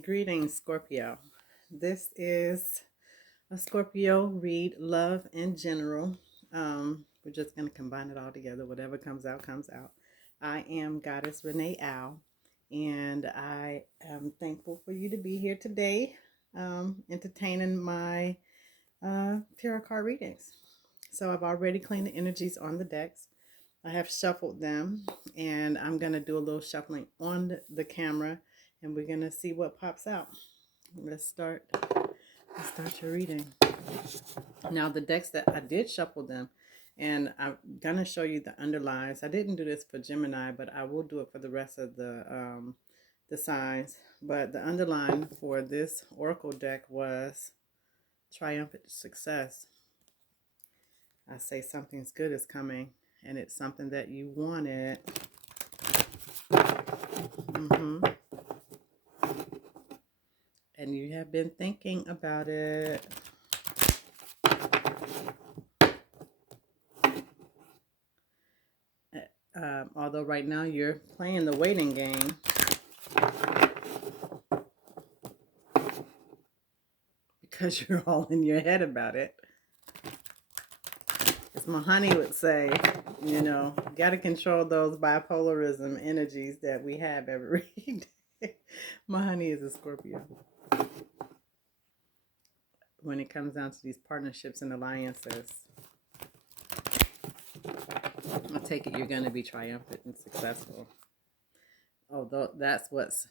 Greetings, Scorpio. This is a Scorpio read, love in general. We're just going to combine it all together. Whatever comes out, comes out. I am Goddess Renee Owl, and I am thankful for you to be here today, entertaining my tarot card readings. So I've already cleaned the energies on the decks. I have shuffled them, and I'm going to do a little shuffling on the camera, and we're going to see what pops out. Let's start your reading. Now, the decks that I did shuffle them, and I'm going to show you the underlines. I didn't do this for Gemini, but I will do it for the rest of the signs. But the underline for this Oracle deck was triumphant success. I say something's good is coming, and it's something that you wanted. And you have been thinking about it. Although right now you're playing the waiting game. Because you're all in your head about it. As my honey would say, got to control those bipolarism energies that we have every day. My honey is a Scorpio. When it comes down to these partnerships and alliances, I take it you're going to be triumphant and successful. Although that's what's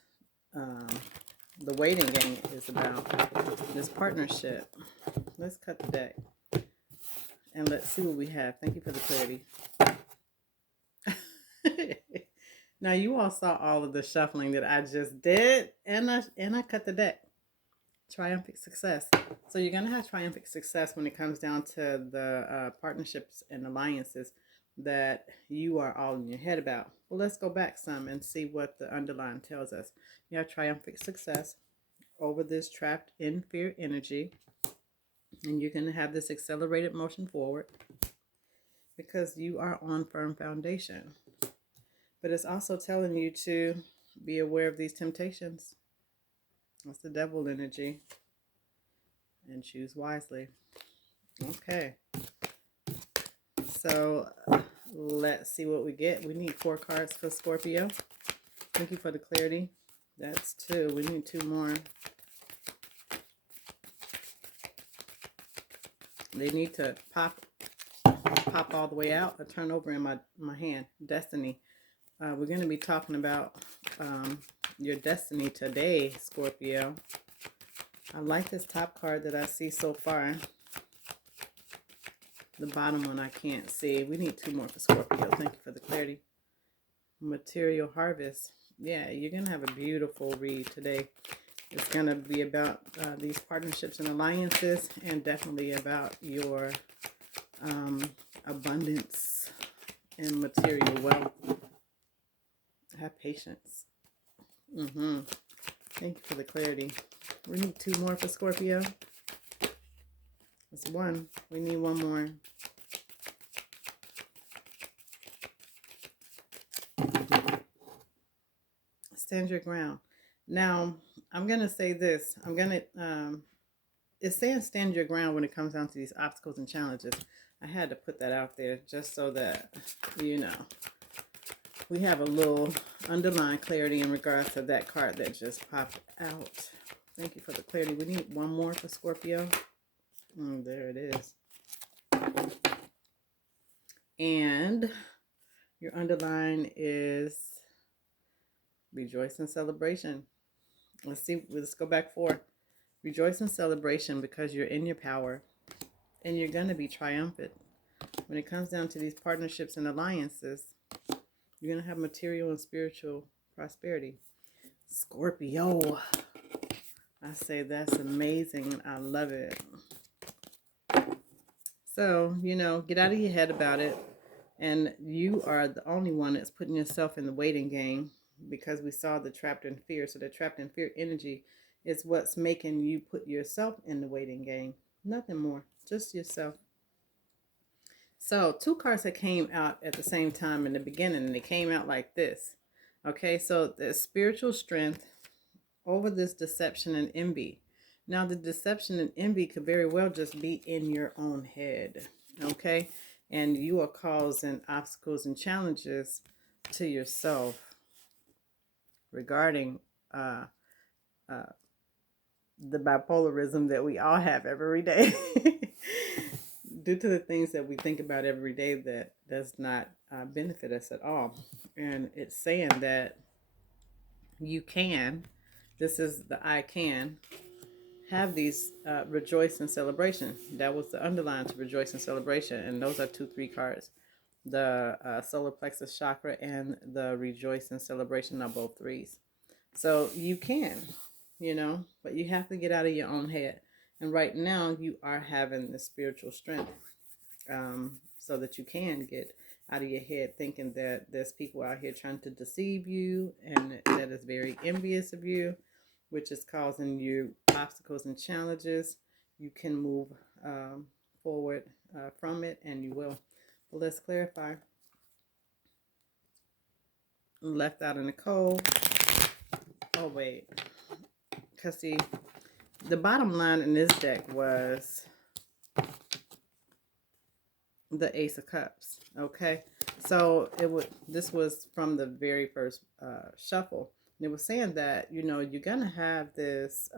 the waiting game is about, this partnership. Let's cut the deck and let's see what we have. Thank you for the clarity. Now you all saw all of the shuffling that I just did, and I cut the deck. Triumphant success. So you're going to have triumphant success when it comes down to the partnerships and alliances that you are all in your head about. Well, let's go back some and see what the underline tells us. You have triumphant success over this trapped in fear energy, and you're going to have this accelerated motion forward because you are on firm foundation. But it's also telling you to be aware of these temptations. That's the devil energy. And choose wisely. Okay. So let's see what we get. We need 4 cards for Scorpio. Thank you for the clarity. That's 2. We need 2 more. They need to pop all the way out or turn over in my hand. Destiny. We're going to be talking about your destiny today, Scorpio. I like this top card that I see so far. The bottom one I can't see. We need 2 more for Scorpio. Thank you for the clarity. Material harvest. Yeah, you're going to have a beautiful read today. It's going to be about these partnerships and alliances, and definitely about your abundance and material wealth. Have patience. Thank you for the clarity. We need 2 more for Scorpio. That's 1. We need 1 more. Stand your ground. Now, I'm going to say this. It's saying stand your ground when it comes down to these obstacles and challenges. I had to put that out there just so that, we have a little underlying clarity in regards to that card that just popped out. Thank you for the clarity. We need 1 more for Scorpio. There it is. And your underline is rejoice and celebration. Let's go back 4. Rejoice and celebration because you're in your power and you're going to be triumphant. When it comes down to these partnerships and alliances, you're going to have material and spiritual prosperity. Scorpio. I say that's amazing. I love it. So, get out of your head about it. And you are the only one that's putting yourself in the waiting game, because we saw the trapped in fear. So the trapped in fear energy is what's making you put yourself in the waiting game. Nothing more. Just yourself. So 2 cards that came out at the same time in the beginning, and they came out like this. Okay, so the spiritual strength over this deception and envy. Now, the deception and envy could very well just be in your own head, okay? And you are causing obstacles and challenges to yourself regarding uh, the bipolarism that we all have every day. Due to the things that we think about every day that does not benefit us at all. And it's saying that you can, this is the I can, have these rejoice and celebration. That was the underline to rejoice and celebration. And those are 2-3 cards. The solar plexus chakra and the rejoice and celebration are both 3s. So you can, but you have to get out of your own head. And right now you are having the spiritual strength so that you can get out of your head thinking that there's people out here trying to deceive you and that is very envious of you, which is causing you obstacles and challenges. You can move forward from it, and you will. But let's clarify. Left out in the cold. Oh, wait. Because see, the bottom line in this deck was the Ace of Cups. Okay, so this was from the very first shuffle. And it was saying that you're gonna have this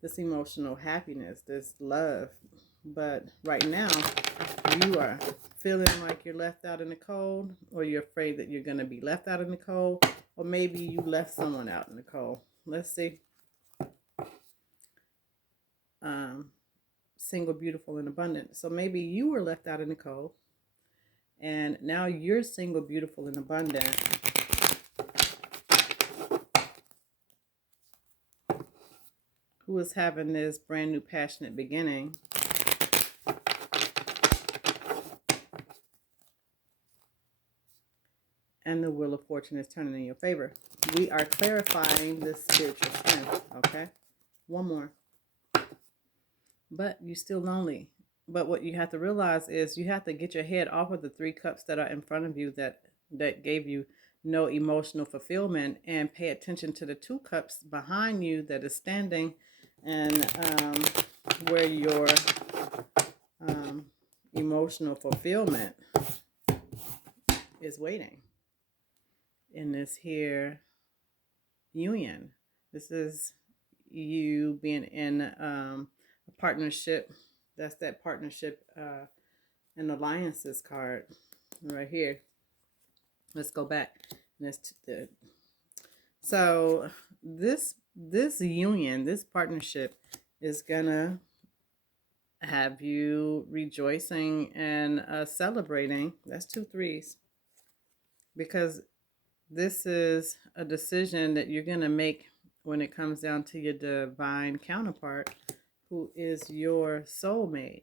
this emotional happiness, this love, but right now you are feeling like you're left out in the cold, or you're afraid that you're gonna be left out in the cold, or maybe you left someone out in the cold. Let's see. Single, beautiful, and abundant. So maybe you were left out in the cold, and now you're single, beautiful, and abundant. Who is having this brand new, passionate beginning. And the Wheel of Fortune is turning in your favor. We are clarifying this spiritual strength, okay? One more. But you're still lonely. But what you have to realize is you have to get your head off of the 3 cups that are in front of you that gave you no emotional fulfillment, and pay attention to the 2 cups behind you that is standing, and where your emotional fulfillment is waiting in this here union. This is you being in a partnership. That's that partnership and alliances card right here. Let's go back. So this union, this partnership is gonna have you rejoicing and celebrating. That's 2 3s, because this is a decision that you're gonna make when it comes down to your divine counterpart, who is your soulmate.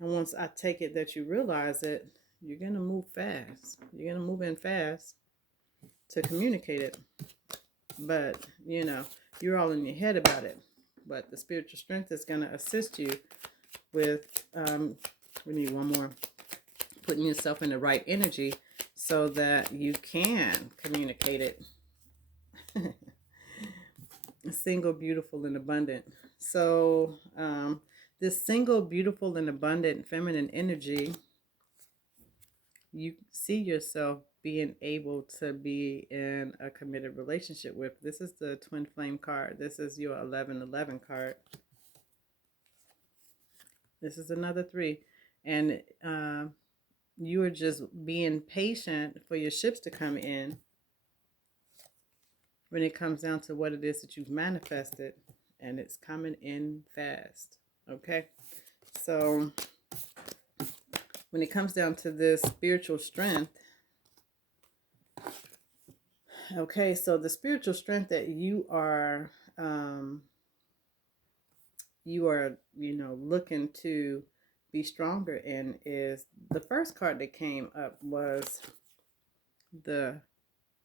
And once I take it that you realize it, you're going to move fast. You're going to move in fast to communicate it. But, you're all in your head about it. But the spiritual strength is going to assist you with, we need one more, putting yourself in the right energy so that you can communicate it. Single, beautiful, and abundant. So this single, beautiful, and abundant feminine energy, you see yourself being able to be in a committed relationship with. This is the twin flame card. This is your 1111 card. This is another 3. And you are just being patient for your ships to come in when it comes down to what it is that you've manifested. And it's coming in fast. Okay? So when it comes down to this spiritual strength, okay, so the spiritual strength that you are looking to be stronger in is, the first card that came up was the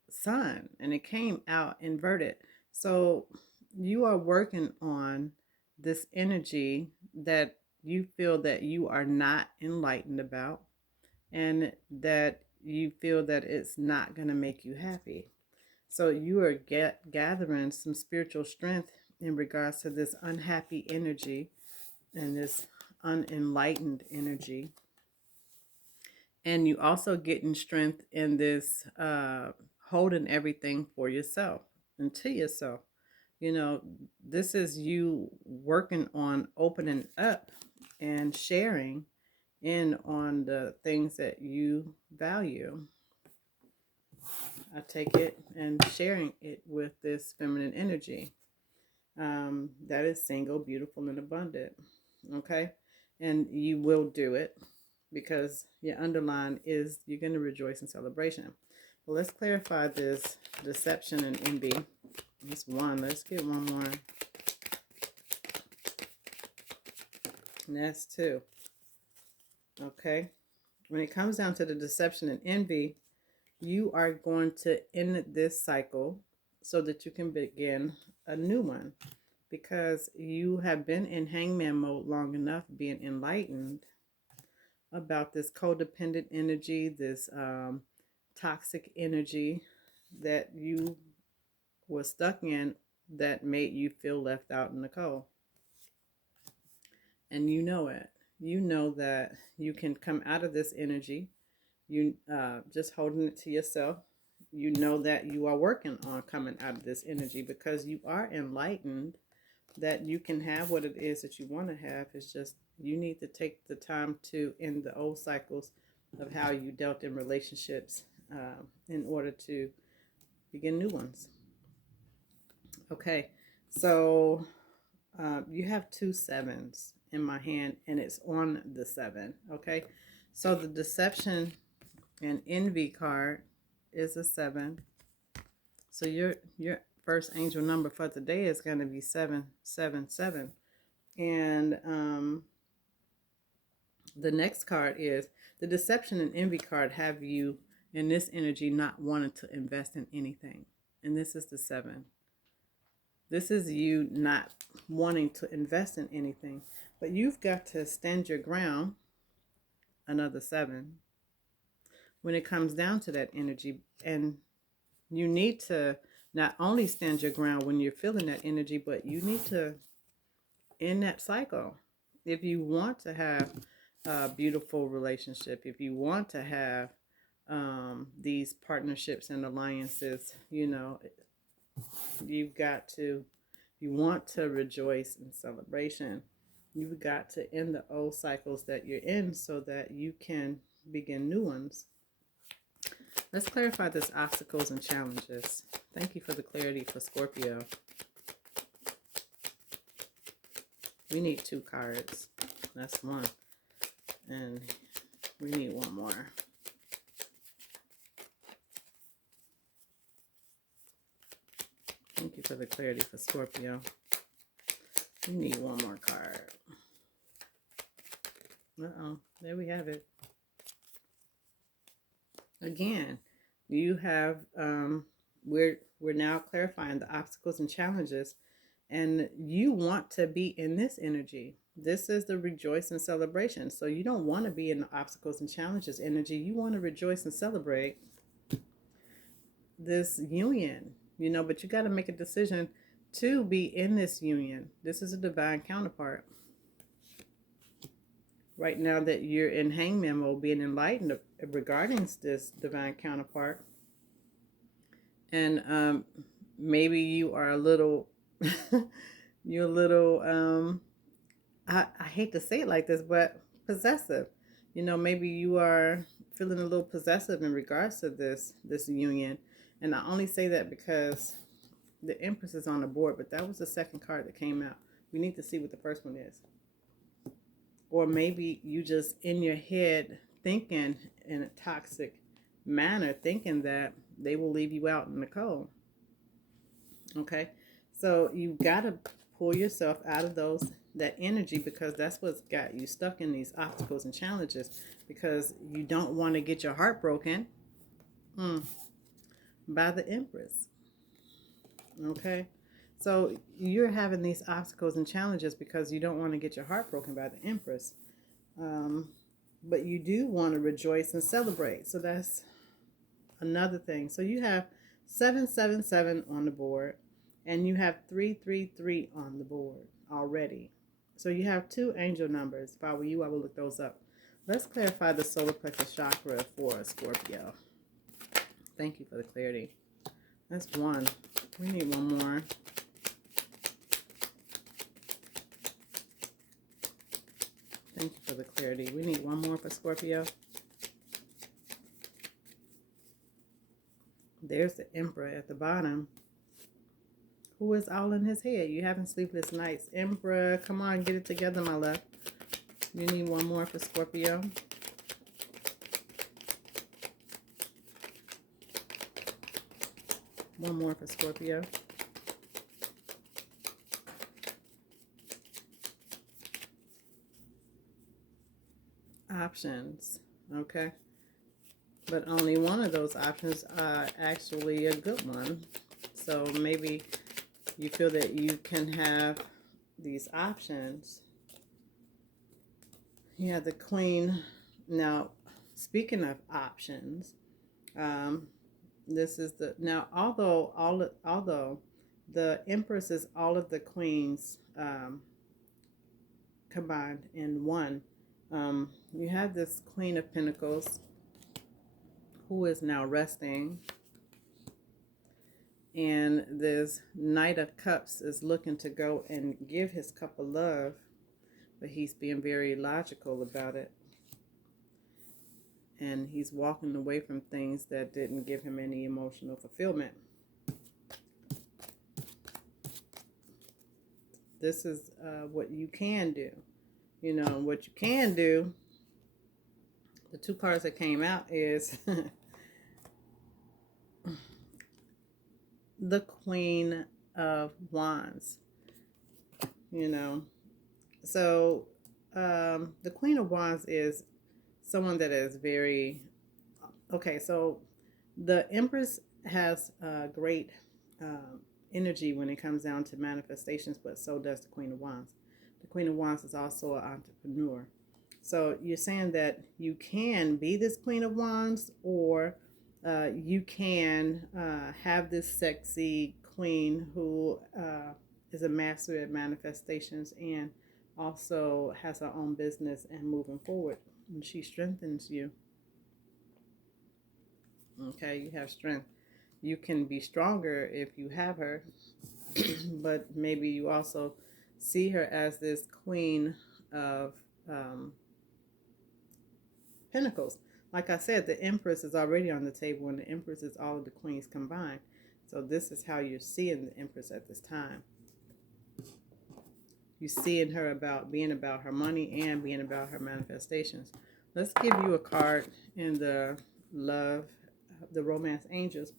Sun, and it came out inverted. So you are working on this energy that you feel that you are not enlightened about, and that you feel that it's not going to make you happy. So you are gathering some spiritual strength in regards to this unhappy energy and this unenlightened energy. And you also getting strength in this holding everything for yourself and to yourself. You know, this is you working on opening up and sharing in on the things that you value. I take it and sharing it with this feminine energy that is single, beautiful, and abundant. Okay. And you will do it because your underline is you're going to rejoice in celebration. Well, let's clarify this deception and envy. That's one. Let's get one more. And that's two. Okay. When it comes down to the deception and envy, you are going to end this cycle so that you can begin a new one, because you have been in hangman mode long enough, being enlightened about this codependent energy, this toxic energy that you were stuck in that made you feel left out in the cold. And you know it. You know that you can come out of this energy. You just holding it to yourself. You know that you are working on coming out of this energy because you are enlightened, that you can have what it is that you want to have. It's just you need to take the time to end the old cycles of how you dealt in relationships in order to begin new ones. Okay, so you have 2 sevens in my hand and it's on the 7. Okay, so the deception and envy card is a 7. So your first angel number for today is going to be 777. And the next card is the deception and envy card. Have you in this energy not wanting to invest in anything? And this is the 7. This is you not wanting to invest in anything, but you've got to stand your ground, another 7, when it comes down to that energy. And you need to not only stand your ground when you're feeling that energy, but you need to end that cycle. If you want to have a beautiful relationship, if you want to have these partnerships and alliances, you know, you've got to, you want to rejoice in celebration, you've got to end the old cycles that you're in so that you can begin new ones. Let's clarify this obstacles and challenges. Thank you for the clarity for Scorpio. We need 2 cards. That's 1. And we need 1 more. Thank you for the clarity for Scorpio. We need 1 more card. Uh-oh. There we have it. Again, you have, we're now clarifying the obstacles and challenges, and you want to be in this energy. This is the rejoice and celebration. So you don't want to be in the obstacles and challenges energy. You want to rejoice and celebrate this union, you know, but you got to make a decision to be in this union. This is a divine counterpart. Right now that you're in hangman mode, being enlightened regarding this divine counterpart. And maybe you are a little, you're a little, I hate to say it like this, but possessive. You know, maybe you are feeling a little possessive in regards to this union. And I only say that because the Empress is on the board, but that was the second card that came out. We need to see what the first one is. Or maybe you just in your head thinking in a toxic manner, thinking that they will leave you out in the cold. Okay, so you got to pull yourself out of that energy, because that's what's got you stuck in these obstacles and challenges, because you don't want to get your heart broken by the Empress. Okay, so you're having these obstacles and challenges because you don't want to get your heart broken by the Empress. But you do want to rejoice and celebrate. So that's another thing. So you have 777 on the board, and you have 333 on the board already. So you have two angel numbers. If I were you, I would look those up. Let's clarify the solar plexus chakra for Scorpio. Thank you for the clarity. That's one. We need one more. Thank you for the clarity. We need one more for Scorpio. There's the Emperor at the bottom, who is all in his head. You having sleepless nights. Emperor, come on, get it together, my love. You need one more for Scorpio. One more for Scorpio. Options, okay? But only one of those options are actually a good one. So maybe you feel that you can have these options. You have the Queen. Now, speaking of options, this is the, now although the Empress is all of the queens combined in one, you have this Queen of Pentacles who is now resting, and this Knight of Cups is looking to go and give his cup of love, but he's being very logical about it. And he's walking away from things that didn't give him any emotional fulfillment. This is what you can do. You know, what you can do, the two cards that came out is the Queen of Wands. You know, so the Queen of Wands is someone that is very, okay, so the Empress has great energy when it comes down to manifestations, but so does the Queen of Wands. The Queen of Wands is also an entrepreneur. So you're saying that you can be this Queen of Wands, or you can have this sexy queen who is a master at manifestations and also has her own business and moving forward. And she strengthens you. Okay, you have strength. You can be stronger if you have her, but maybe you also see her as this Queen of Pentacles. Like I said, the Empress is already on the table, and the Empress is all of the queens combined. So this is how you're seeing the Empress at this time. You see in her about being about her money and being about her manifestations. Let's give you a card in the love, the romance angels.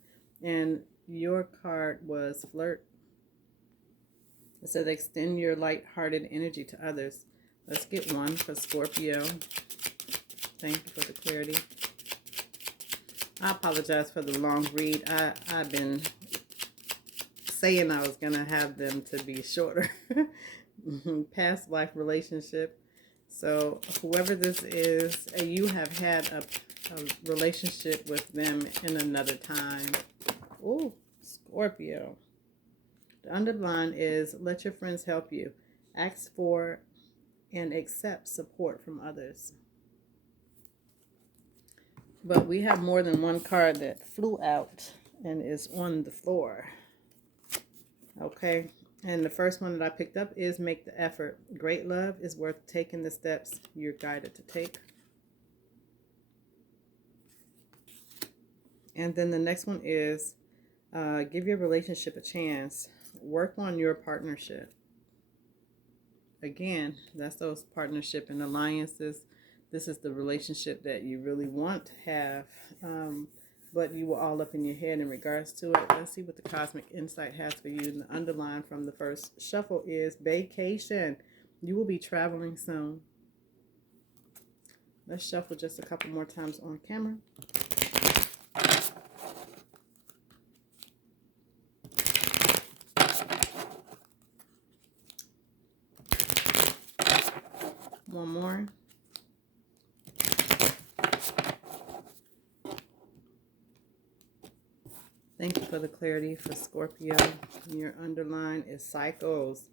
And your card was flirt. It says extend your light-hearted energy to others. Let's get one for Scorpio. Thank you for the clarity. I apologize for the long read. I've been saying I was going to have them to be shorter. Past life relationship. So whoever this is, you have had a relationship with them in another time. Oh, Scorpio. The underline is let your friends help you. Ask for and accept support from others. But we have more than one card that flew out and is on the floor. Okay. And the first one that I picked up is make the effort. Great love is worth taking the steps you're guided to take. And then the next one is give your relationship a chance. Work on your partnership. Again, that's those partnership and alliances. This is the relationship that you really want to have, but you were all up in your head in regards to it. Let's see what the Cosmic Insight has for you. And the underline from the first shuffle is vacation. You will be traveling soon. Let's shuffle just a couple more times on camera. One more. Thank you for the clarity for Scorpio. Your underline is cycles,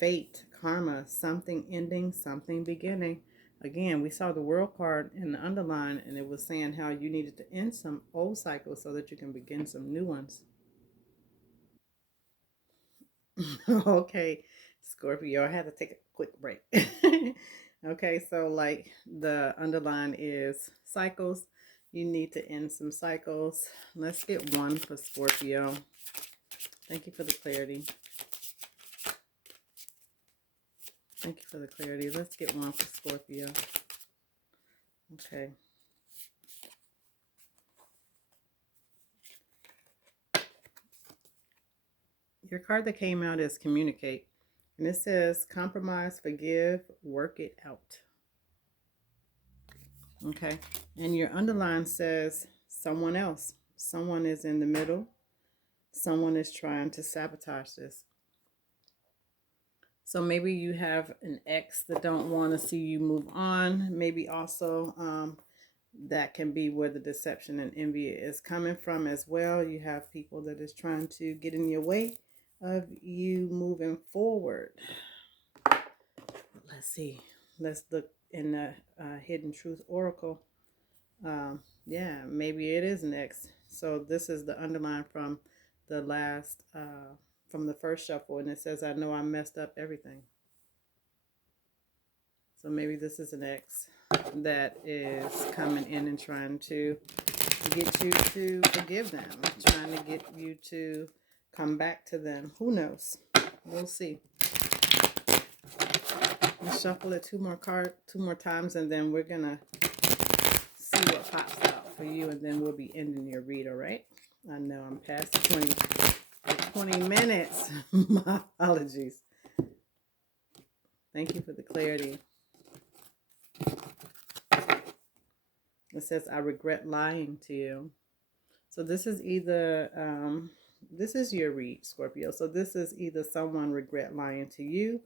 fate, karma, something ending, something beginning. Again, we saw the world card in the underline, and it was saying how you needed to end some old cycles so that you can begin some new ones. Okay, Scorpio, I had to take a quick break. Okay, so like the underline is cycles. You need to end some cycles. Let's get one for Scorpio. Thank you for the clarity. Thank you for the clarity. Let's get one for Scorpio. Okay. Your card that came out is communicate. And it says compromise, forgive, work it out. Okay. And your underline says someone else. Someone is in the middle. Someone is trying to sabotage this. So maybe you have an ex that don't want to see you move on. Maybe also that can be where the deception and envy is coming from as well. You have people that is trying to get in your way of you moving forward. Let's see. Let's look in the Hidden Truth Oracle. Yeah, maybe it is an ex. So this is the underline from the last, from the first shuffle, and it says, I know I messed up everything. So maybe this is an ex that is coming in and trying to get you to forgive them, trying to get you to come back to them. Who knows? We'll see. Let's shuffle it two more times, and then we're gonna see what pops out for you, and then we'll be ending your read. All right? I know I'm past 20 minutes. My apologies. Thank you for the clarity. It says, I regret lying to you. So this is either, this is your read, Scorpio. So this is either someone regret lying to you,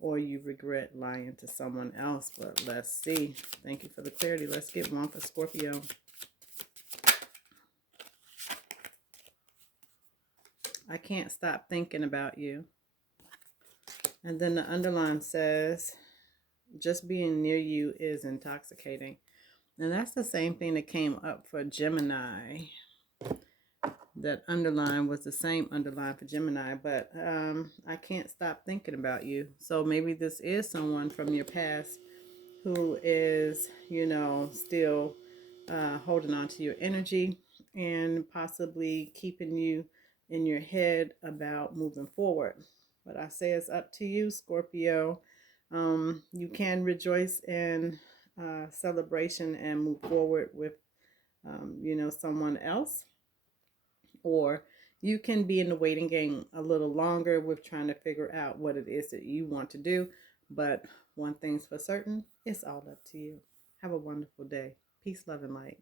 or you regret lying to someone else. But let's see. Thank you for the clarity. Let's get one for Scorpio. I can't stop thinking about you. And then the underline says, just being near you is intoxicating. And that's the same thing that came up for Gemini. That underline was the same underline for Gemini, but I can't stop thinking about you. So maybe this is someone from your past who is, you know, still holding on to your energy and possibly keeping you in your head about moving forward. But I say it's up to you, Scorpio. You can rejoice in celebration and move forward with, you know, someone else. Or you can be in the waiting game a little longer with trying to figure out what it is that you want to do. But one thing's for certain, it's all up to you. Have a wonderful day. Peace, love, and light.